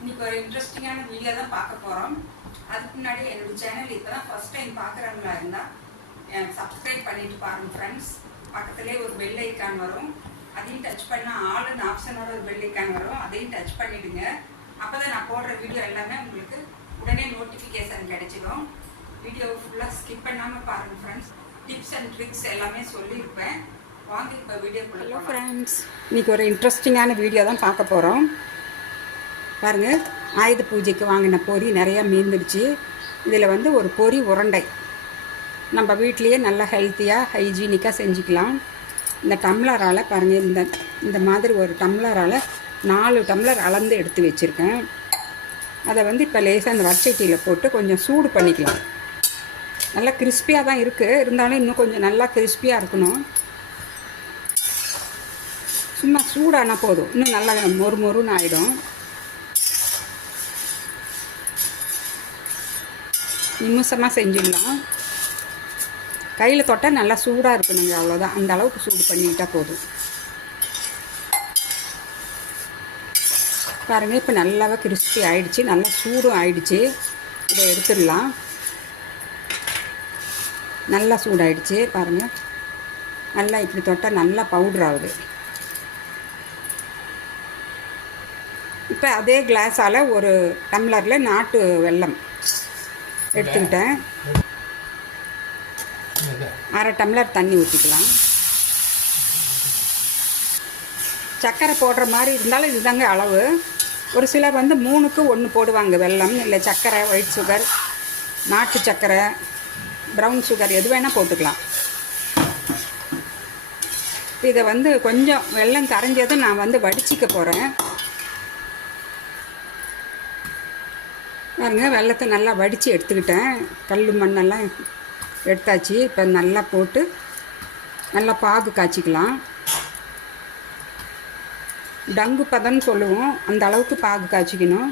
இன்னைக்கு ஒரு இன்ட்ரெஸ்டிங்கான வீடியோ தான் பார்க்க போகிறோம் அதுக்கு முன்னாடி என்னோட சேனல் இப்போ தான் ஃபஸ்ட் டைம் பார்க்குறவங்களா இருந்தால் சப்ஸ்கிரைப் பண்ணிட்டு பாருங்க ஃப்ரெண்ட்ஸ் பக்கத்துலேயே ஒரு பெல் ஐக்கான் வரும். அதையும் டச் பண்ணால் ஆளுன்னு ஆப்ஷனோட ஒரு பெல் ஐக்கான் வரும். அதையும் டச் பண்ணிடுங்க. அப்போ தான் நான் போடுற வீடியோ எல்லாமே உங்களுக்கு உடனே நோட்டிஃபிகேஷன் கிடைச்சிடும். வீடியோவை ஃபுல்லாக ஸ்கிப் பண்ணாமல் பாருங்கள் ஃப்ரெண்ட்ஸ் டிப்ஸ் அண்ட் ட்ரிக்ஸ் எல்லாமே சொல்லியிருப்பேன். வாங்க இப்போ வீடியோக்குள்ளே ஹலோ ஃப்ரெண்ட்ஸ் இன்றைக்கி ஒரு இன்ட்ரெஸ்டிங்கான வீடியோ தான் பார்க்க போகிறோம் பாருங்கள் ஆயுத பூஜைக்கு வாங்கின பொரி நிறையா மீந்துடுச்சு. இதில் வந்து ஒரு பொரி உருண்டை. நம்ம வீட்லேயே நல்லா ஹெல்த்தியாக ஹைஜீனிக்காக செஞ்சுக்கலாம். இந்த டம்ளரால் பாருங்கள் இந்த இந்த மாதிரி ஒரு டம்ளரால் நாலு டம்ளர் அளந்து எடுத்து வச்சுருக்கேன். அதை வந்து இப்போ லேசாக அந்த வடச்சட்டியில் போட்டு கொஞ்சம் சூடு பண்ணிக்கலாம். நல்லா கிறிஸ்பியாக தான் இருக்குது இருந்தாலும் இன்னும் கொஞ்சம் நல்லா கிறிஸ்பியாக இருக்கணும். சும்மா சூடானா போதும். இன்னும் நல்லா மொறு மொறுன்னு ஆகிடும் நிமிஷமாக செஞ்சிடலாம் கையில் தொட்டால் நல்லா சூடாக இருக்கணுங்க அவ்வளோதான் அந்த அளவுக்கு சூடு பண்ணிக்கிட்டால் போதும். பாருங்கள் இப்போ நல்லாவே கிறிஸ்பி ஆயிடுச்சு நல்லா சூடும் ஆயிடுச்சு. இதை எடுத்துடலாம். நல்லா சூடாயிடுச்சு பாருங்கள் நல்லா இப்படி தொட்டால் நல்லா பவுடர் ஆகுது. இப்போ அதே கிளாஸால் ஒரு டம்ளரில் நாட்டு வெல்லம். எடுத்துக்கிட்டேன். அரை டம்ளர் தண்ணி ஊற்றிக்கலாம் சர்க்கரை போடுற மாதிரி இருந்தாலும் இதுதாங்க அளவு. ஒரு சிலர் வந்து மூணுக்கு ஒன்று போடுவாங்க வெல்லம் இல்லை சர்க்கரை ஒயிட் சுகர் நாட்டு சர்க்கரை ப்ரௌன் சுகர் எது வேணால் போட்டுக்கலாம். இதை வந்து கொஞ்சம் வெள்ளம் கரைஞ்சதும் நான் வந்து வடிச்சிக்க போகிறேன் பாருங்க வெள்ளத்தை நல்லா வடித்து எடுத்துக்கிட்டேன். கல் மண்ணெல்லாம் எடுத்தாச்சு. இப்போ நல்லா போட்டு நல்லா பாகு காய்ச்சிக்கலாம். டங்கு பதம்னு சொல்லுவோம். அந்த அளவுக்கு பாகு காய்ச்சிக்கணும்.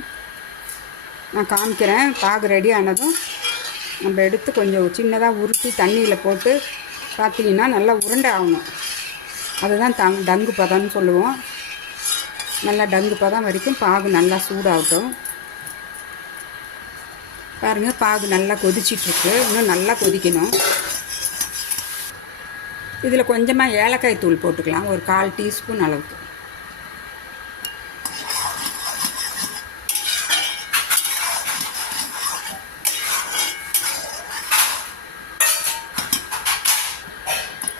நான் காமிக்கிறேன். பாகு ரெடி ஆனதும் நம்ம எடுத்து கொஞ்சம் சின்னதாக உருட்டி தண்ணியில் போட்டு பார்த்தீங்கன்னா நல்லா உருண்டை ஆகணும். அதுதான் தங் டங்கு பதம்னு சொல்லுவோம். நல்லா டங்கு பதம் வரைக்கும் பாகு நல்லா சூடாகட்டும். பாருங்கள் பாகு நல்லா கொதிச்சிட்ருக்கு. இன்னும் நல்லா கொதிக்கணும். இதில் கொஞ்சமாக ஏலக்காய் தூள் போட்டுக்கலாம். ஒரு கால் டீஸ்பூன் அளவுக்கு.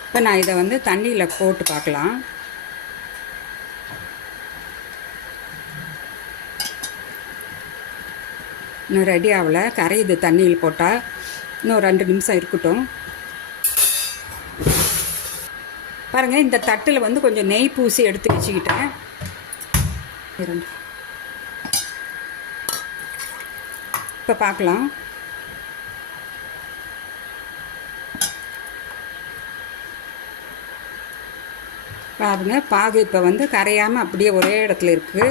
இப்போ நான் இதை வந்து தண்ணியில் போட்டு பார்க்கலாம். இன்னும் ரெடி ஆகலை. கரையுது தண்ணியில் போட்டால் இன்னும் ரெண்டு நிமிஷம் இருக்கட்டும். பாருங்கள் இந்த தட்டில் வந்து கொஞ்சம் நெய் பூசி எடுத்து வச்சுக்கிட்டேன். இப்போ பார்க்கலாம் பாருங்க பாகு இப்போ வந்து கரையாமல் அப்படியே ஒரே இடத்துல இருக்குது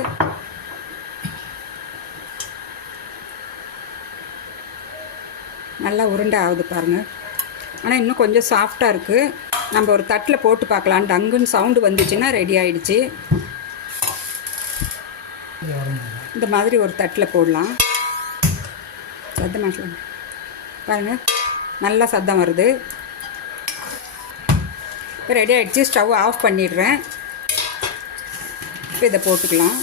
நல்லா உருண்டை ஆகுது பாருங்கள் ஆனால் இன்னும் கொஞ்சம் சாஃப்டாக இருக்குது நம்ம ஒரு தட்டில் போட்டு பார்க்கலாம். டங்குன்னு சவுண்டு வந்துச்சுன்னா ரெடி ஆகிடுச்சு இந்த மாதிரி ஒரு தட்டில் போடலாம். சத்தம் பாருங்கள் நல்லா சத்தம் வருது. இப்போ ரெடி ஆகிடுச்சு ஸ்டவ் ஆஃப் பண்ணிடுறேன். இப்போ இதை போட்டுக்கலாம்.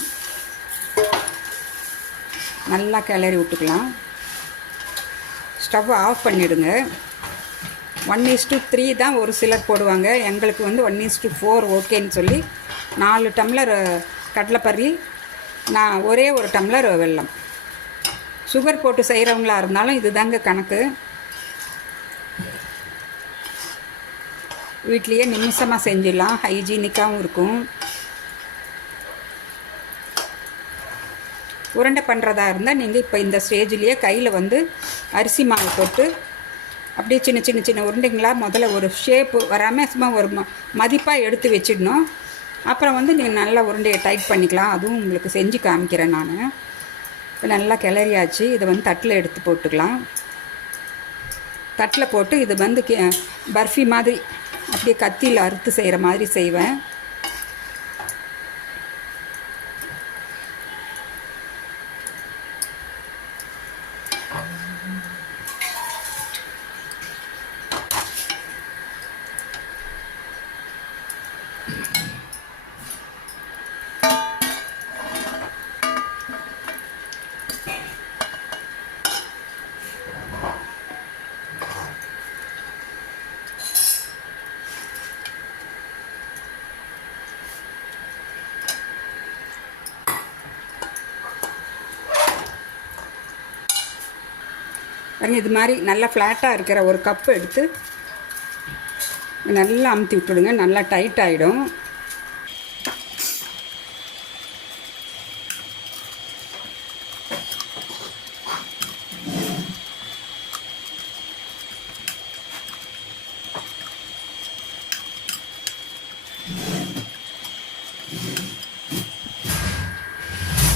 நல்லா கிளறி விட்டுக்கலாம். ஸ்டவ் ஆஃப் பண்ணிவிடுங்க ஒன் இஸ் டு த்ரீ தான் ஒரு சிலர் போடுவாங்க. எங்களுக்கு வந்து ஒன் இஸ் டு ஃபோர் ஓகேன்னு சொல்லி நாலு டம்ளர் கடலைப்பறி நான் ஒரே ஒரு டம்ளர் வெல்லம். சுகர் போட்டு செய்கிறவங்களா இருந்தாலும் இது தாங்க கணக்கு. வீட்லேயே நிமிஷமாக செஞ்சிடலாம். ஹைஜீனிக்காகவும் இருக்கும். உருண்டை பண்ணுறதா இருந்தால் நீங்கள் இப்போ இந்த ஸ்டேஜ்லேயே கையில் வந்து அரிசி மாவு போட்டு அப்படியே சின்ன சின்ன சின்ன உருண்டைங்களா முதல்ல ஒரு ஷேப்பு வராமல் சும்மா ஒரு ம மதிப்பாக எடுத்து வச்சிடணும். அப்புறம் வந்து நீங்கள் நல்லா உருண்டையை டைட் பண்ணிக்கலாம். அதுவும் உங்களுக்கு செஞ்சு காமிக்கிறேன் நான். இப்போ நல்லா கிளறியாச்சு. இதை வந்து தட்டில் எடுத்து போட்டுக்கலாம். தட்டில் போட்டு இது வந்து பர்ஃபி மாதிரி அப்படியே கத்தியில் அறுத்து செய்கிற மாதிரி செய்வேன். இது மாதிரி நல்லா ஃப்ளாட்டாக இருக்கிற ஒரு கப்பு எடுத்து நல்லா அமுத்தி விட்டுடுங்க நல்லா டைட் ஆகிடும்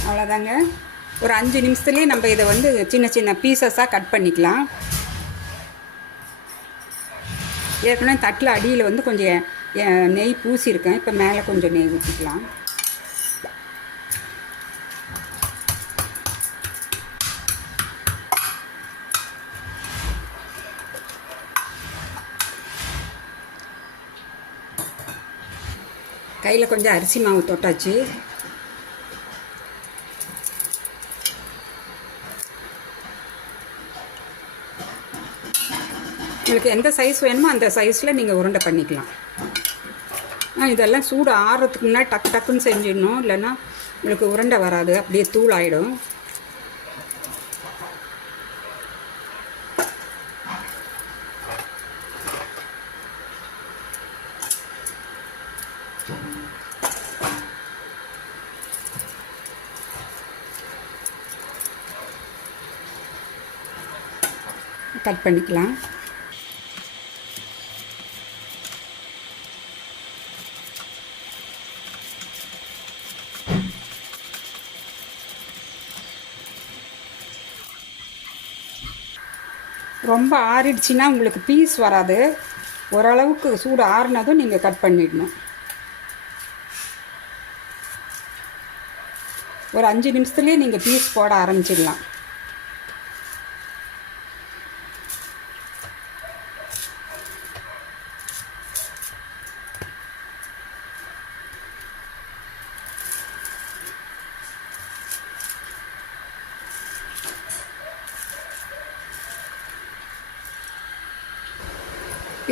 அவ்வளோதாங்க ஒரு அஞ்சு நிமிஷத்துலேயே நம்ம இதை வந்து சின்ன சின்ன பீசஸாக கட் பண்ணிக்கலாம். ஏற்கனவே தட்டில் அடியில் வந்து கொஞ்சம் நெய் பூசியிருக்கேன். இப்போ மேலே கொஞ்சம் நெய் ஊற்றிக்கலாம். கையில் கொஞ்சம் அரிசி மாவு தொட்டாச்சு. உங்களுக்கு எந்த சைஸ் வேணுமோ அந்த சைஸில் நீங்கள் உருண்டை பண்ணிக்கலாம். ஆ இதெல்லாம் சூடு ஆறுறதுக்கு முன்னாடி டக்கு டக்குன்னு செஞ்சிடணும். இல்லைன்னா உங்களுக்கு உருண்டை வராது. அப்படியே தூள் ஆகிடும் கட் பண்ணிக்கலாம். ரொம்ப ஆறிடுச்சின்னா உங்களுக்கு பீஸ் வராது. ஓரளவுக்கு சூடு ஆறுனதும் நீங்கள் கட் பண்ணிடணும். ஒரு அஞ்சு நிமிஷத்துலேயே நீங்கள் பீஸ் போட ஆரம்பிச்சிடலாம்.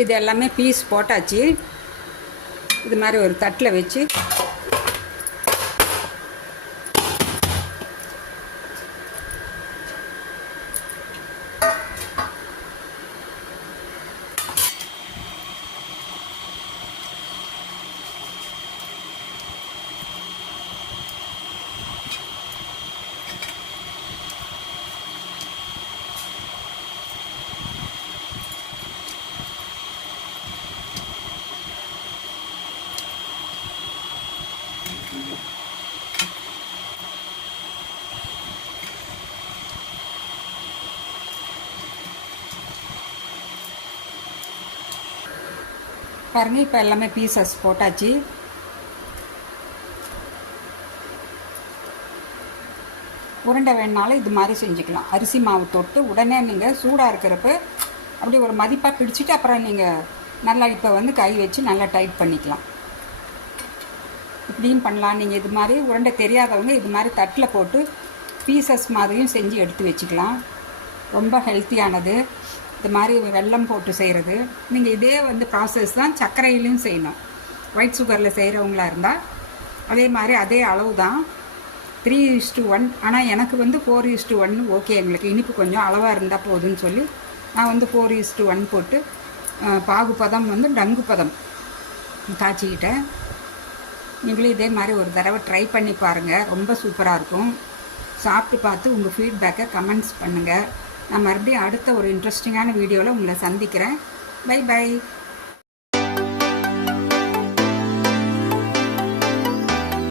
இது எல்லாமே பீஸ் போட்டாச்சு. இது மாதிரி ஒரு தட்டில் வச்சு பாருங்கள் இப்போ எல்லாமே பீசஸ் போட்டாச்சு. உருண்டை வேணுனாலும் இது மாதிரி செஞ்சுக்கலாம். அரிசி மாவு தொட்டு உடனே நீங்கள் சூடாக இருக்கிறப்ப அப்படி ஒரு மதிப்பாக பிடிச்சிட்டு அப்புறம் நீங்கள் நல்லா இப்போ வந்து கை வச்சு நல்லா டைட் பண்ணிக்கலாம். இப்படியும் பண்ணலாம். நீங்கள் இது மாதிரி உருண்டை தெரியாதவங்க இது மாதிரி தட்டில் போட்டு பீசஸ் மாதிரியும் செஞ்சு எடுத்து வச்சுக்கலாம். ரொம்ப ஹெல்த்தியானது இது மாதிரி வெல்லம் போட்டு செய்கிறது நீங்கள் இதே வந்து ப்ராசஸ் தான் சர்க்கரையிலையும் செய்யணும். ஒயிட் சுகரில் செய்கிறவங்களா இருந்தால் அதே மாதிரி அதே அளவு தான் த்ரீ இஸ் டு ஒன் ஆனால் எனக்கு வந்து four is to one okay எங்களுக்கு இனிப்பு கொஞ்சம் அளவாக இருந்தால் போதும்னு சொல்லி நான் வந்து ஃபோர் இஸ் டு ஒன் போட்டு பாகு பதம் வந்து டங்கு பதம் காய்ச்சிக்கிட்டேன். நீங்களும் இதே மாதிரி ஒரு தடவை ட்ரை பண்ணி பாருங்கள் ரொம்ப சூப்பராக இருக்கும். சாப்பிட்டு பார்த்து உங்கள் ஃபீட்பேக்கை கமெண்ட்ஸ் பண்ணுங்கள் நான் மறுபடியும் அடுத்த ஒரு இன்ட்ரெஸ்டிங்கான வீடியோவில் உங்களை சந்திக்கிறேன். By by